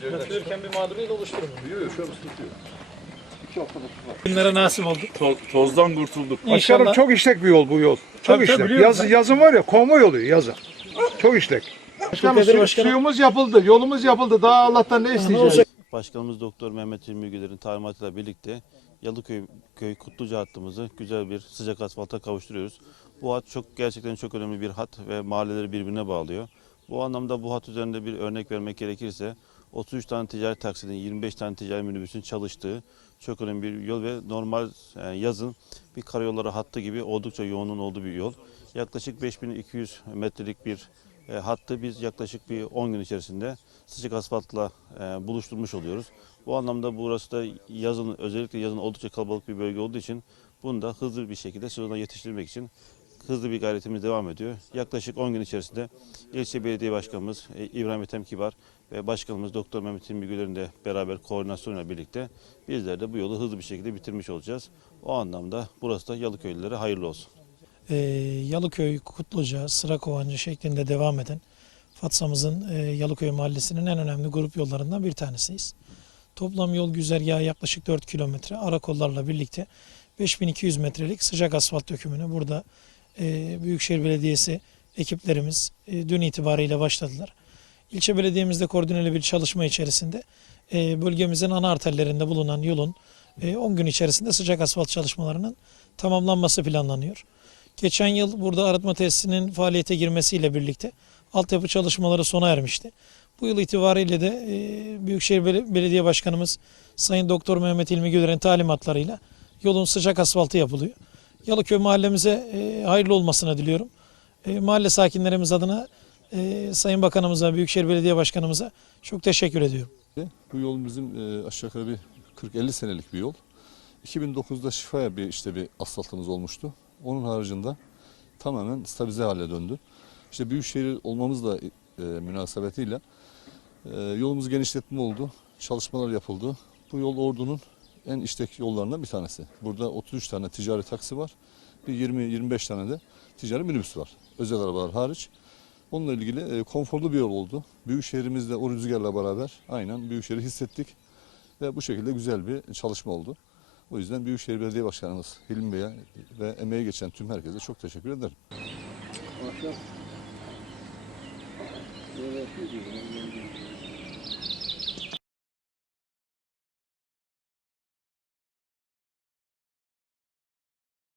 Götürürken bir mağduriyet oluşturmuyor. Yok şu an sıkıntı yok. Günlere nasip oldu. Toz, tozdan kurtulduk. Başkanım İnşallah. çok işlek bir yol bu yol. Çok Tabii, tabii, işlek. biliyorum Yaz, ben. yazın var ya konvoy oluyor yazın. Çok işlek. Başkanım, su- başkanım. suyumuz yapıldı, yolumuz yapıldı. Daha Allah'tan ne isteyeceğiz? Başkanımız Doktor Mehmet İlmi Güler'in talimatıyla birlikte Yalıköy köy Kutluca hattımızı güzel bir sıcak asfalta kavuşturuyoruz. Bu hat çok gerçekten çok önemli bir hat ve mahalleleri birbirine bağlıyor. Bu anlamda bu hat üzerinde bir örnek vermek gerekirse 33 tane ticari taksidin 25 tane ticari minibüsün çalıştığı çok önemli bir yol ve normal yani yazın bir karayolları hattı gibi oldukça yoğunluğun olduğu bir yol. Yaklaşık 5200 metrelik bir e, hattı biz yaklaşık bir 10 gün içerisinde sıcak asfaltla e, buluşturmuş oluyoruz. Bu anlamda burası da yazın özellikle yazın oldukça kalabalık bir bölge olduğu için bunu da hızlı bir şekilde sezona yetiştirmek için hızlı bir gayretimiz devam ediyor. Yaklaşık 10 gün içerisinde ilçe belediye başkanımız e, İbrahim Ethem Kibar ve başkanımız Doktor Mehmet İlmi de beraber koordinasyonuyla birlikte bizler de bu yolu hızlı bir şekilde bitirmiş olacağız. O anlamda burası da Yalıköylülere hayırlı olsun. e, Yalıköy, Kutluca, Sırakovancı şeklinde devam eden Fatsa'mızın e, Yalıköy Mahallesi'nin en önemli grup yollarından bir tanesiyiz. Toplam yol güzergahı yaklaşık 4 kilometre. Ara kollarla birlikte 5200 metrelik sıcak asfalt dökümünü burada e, Büyükşehir Belediyesi ekiplerimiz e, dün itibariyle başladılar. İlçe belediyemizde koordineli bir çalışma içerisinde e, bölgemizin ana arterlerinde bulunan yolun e, 10 gün içerisinde sıcak asfalt çalışmalarının tamamlanması planlanıyor. Geçen yıl burada arıtma tesisinin faaliyete girmesiyle birlikte altyapı çalışmaları sona ermişti. Bu yıl itibariyle de e, Büyükşehir Bel- Belediye Başkanımız Sayın Doktor Mehmet İlmi Güler'in talimatlarıyla yolun sıcak asfaltı yapılıyor. Yalıköy mahallemize e, hayırlı olmasını diliyorum. E, mahalle sakinlerimiz adına e, Sayın Bakanımıza, Büyükşehir Belediye Başkanımıza çok teşekkür ediyorum. Bu yol bizim e, aşağı yukarı bir 40-50 senelik bir yol. 2009'da şifaya bir işte bir asfaltımız olmuştu. Onun haricinde tamamen stabilize hale döndü. İşte büyükşehir olmamızla e, münasebetiyle e, yolumuz genişletme oldu. Çalışmalar yapıldı. Bu yol Ordu'nun en işlek yollarından bir tanesi. Burada 33 tane ticari taksi var. Bir 20-25 tane de ticari minibüs var. Özel arabalar hariç. Onunla ilgili e, konforlu bir yol oldu. Büyükşehirimizde o rüzgarla beraber aynen Büyükşehir'i hissettik. Ve bu şekilde güzel bir çalışma oldu. O yüzden Büyükşehir Belediye Başkanımız Hilmi Bey'e ve emeği geçen tüm herkese çok teşekkür ederim. Evet,